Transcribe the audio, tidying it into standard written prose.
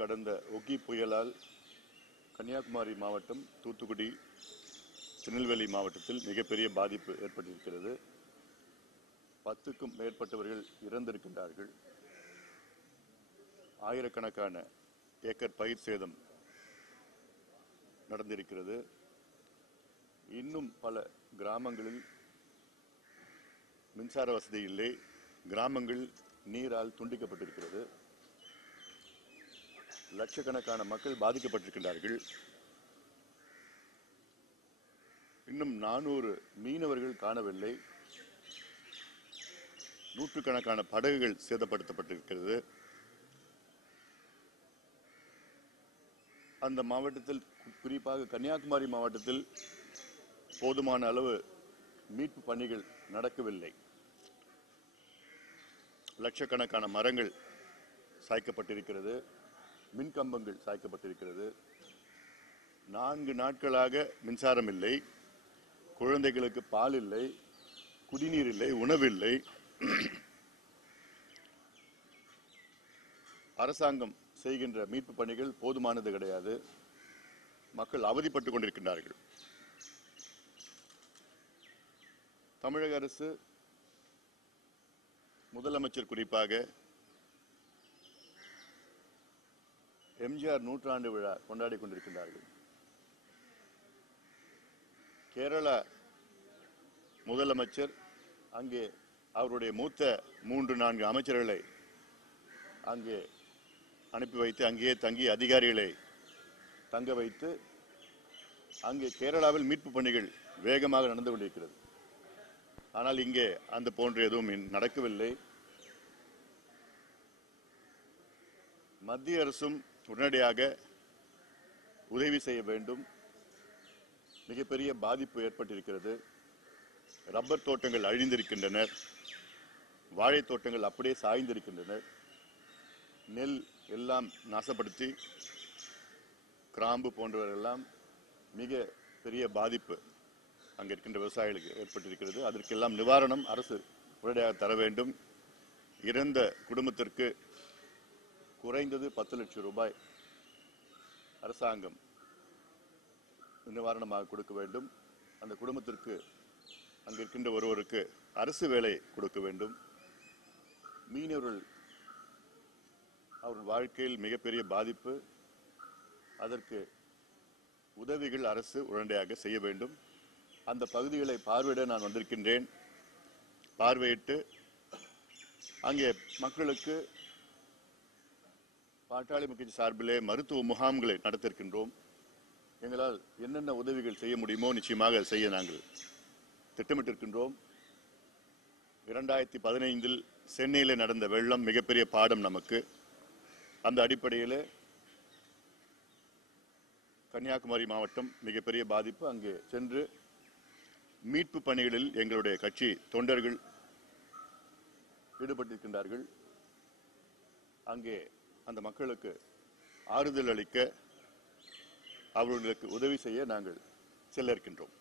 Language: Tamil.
கடந்த ஒகி புயலால் கன்னியாகுமரி மாவட்டம், தூத்துக்குடி, திருநெல்வேலி மாவட்டத்தில் மிகப்பெரிய பாதிப்பு ஏற்பட்டிருக்கிறது. 10க்கும் மேற்பட்டவர்கள் இறந்திருக்கின்றார்கள். ஆயிரக்கணக்கான ஏக்கர் பயிர் சேதம் நடந்திருக்கிறது. இன்னும் பல கிராமங்களில் மின்சார வசதி இல்லை. கிராமங்கள் நீரால் துண்டிக்கப்பட்டிருக்கிறது. லட்சக்கணக்கான மக்கள் பாதிக்கப்பட்டிருக்கிறார்கள். இன்னும் 400 மீனவர்கள் காணவில்லை. நூற்றுக்கணக்கான படகுகள் சேதப்படுத்தப்பட்டிருக்கிறது. அந்த மாவட்டத்தில், குறிப்பாக கன்னியாகுமரி மாவட்டத்தில் போதுமான அளவு மீட்பு பணிகள் நடக்கவில்லை. லட்சக்கணக்கான மரங்கள் சாய்க்கப்பட்டிருக்கிறது. மின்கம்பங்கள் சாய்க்கப்பட்டிருக்கிறது. 4 நாட்களாக மின்சாரம் இல்லை. குழந்தைகளுக்கு பால் இல்லை, குடிநீர் இல்லை, உணவில்லை. அரசாங்கம் செய்கின்ற மீட்பு பணிகள் போதுமானது கிடையாது. மக்கள் அவதிப்பட்டுக் கொண்டிருக்கின்றார்கள். தமிழக அரசு, முதலமைச்சர் குறிப்பாக எம்ஜிஆர் நூற்றாண்டு விழா கொண்டாடி கொண்டிருக்கின்றார்கள். கேரள முதலமைச்சர் அங்கே அவருடைய மூத்த 3-4 அமைச்சர்களை அங்கே அனுப்பி வைத்து, அங்கேயே தங்கி அதிகாரிகளை தங்க வைத்து, அங்கே கேரளாவில் மீட்பு பணிகள் வேகமாக நடந்து கொண்டிருக்கிறது. ஆனால் இங்கே அந்த போன்று எதுவும் நடக்கவில்லை. மத்திய அரசும் உடனடியாக உதவி செய்ய வேண்டும். மிகப்பெரிய பாதிப்பு ஏற்பட்டிருக்கிறது. ரப்பர் தோட்டங்கள் அழிந்திருக்கின்றன. வாழை தோட்டங்கள் அப்படியே சாய்ந்திருக்கின்றன. நெல் எல்லாம் நாசப்படுத்தி, கிராம்பு போன்றவரெல்லாம் மிக பெரிய பாதிப்பு அங்கே இருக்கின்ற விவசாயிகளுக்கு ஏற்பட்டிருக்கிறது. அதற்கெல்லாம் நிவாரணம் அரசு உடனடியாக தர வேண்டும். இறந்த குடும்பத்திற்கு குறைந்தது 10 லட்சம் ரூபாய் அரசாங்கம் நிவாரணமாக கொடுக்க வேண்டும். அந்த குடும்பத்திற்கு, அங்கு இருக்கின்ற ஒருவருக்கு அரசு வேலை கொடுக்க வேண்டும். மீனவர்கள், அவர்கள் வாழ்க்கையில் மிகப்பெரிய பாதிப்பு. அதற்கு உதவிகள் அரசு உடனடியாக செய்ய வேண்டும். அந்த பகுதிகளை பார்வையிட நான் வந்திருக்கின்றேன். பார்வையிட்டு அங்கே மக்களுக்கு பாட்டாளி மக்கள் கட்சி சார்பிலே மருத்துவ முகாம்களை நடத்திருக்கின்றோம். எங்களால் என்னென்ன உதவிகள் செய்ய முடியுமோ நிச்சயமாக செய்ய நாங்கள் திட்டமிட்டிருக்கின்றோம். 2015 சென்னையில் நடந்த வெள்ளம் மிகப்பெரிய பாடம் நமக்கு. அந்த அடிப்படையில் கன்னியாகுமரி மாவட்டம் மிகப்பெரிய பாதிப்பு. அங்கே சென்று மீட்பு பணிகளில் எங்களுடைய கட்சி தொண்டர்கள் ஈடுபட்டிருக்கின்றார்கள். அங்கே அந்த மக்களுக்கு ஆறுதல் அளிக்க, அவர்களுக்கு உதவி செய்ய நாங்கள் செல்ல இருக்கின்றோம்.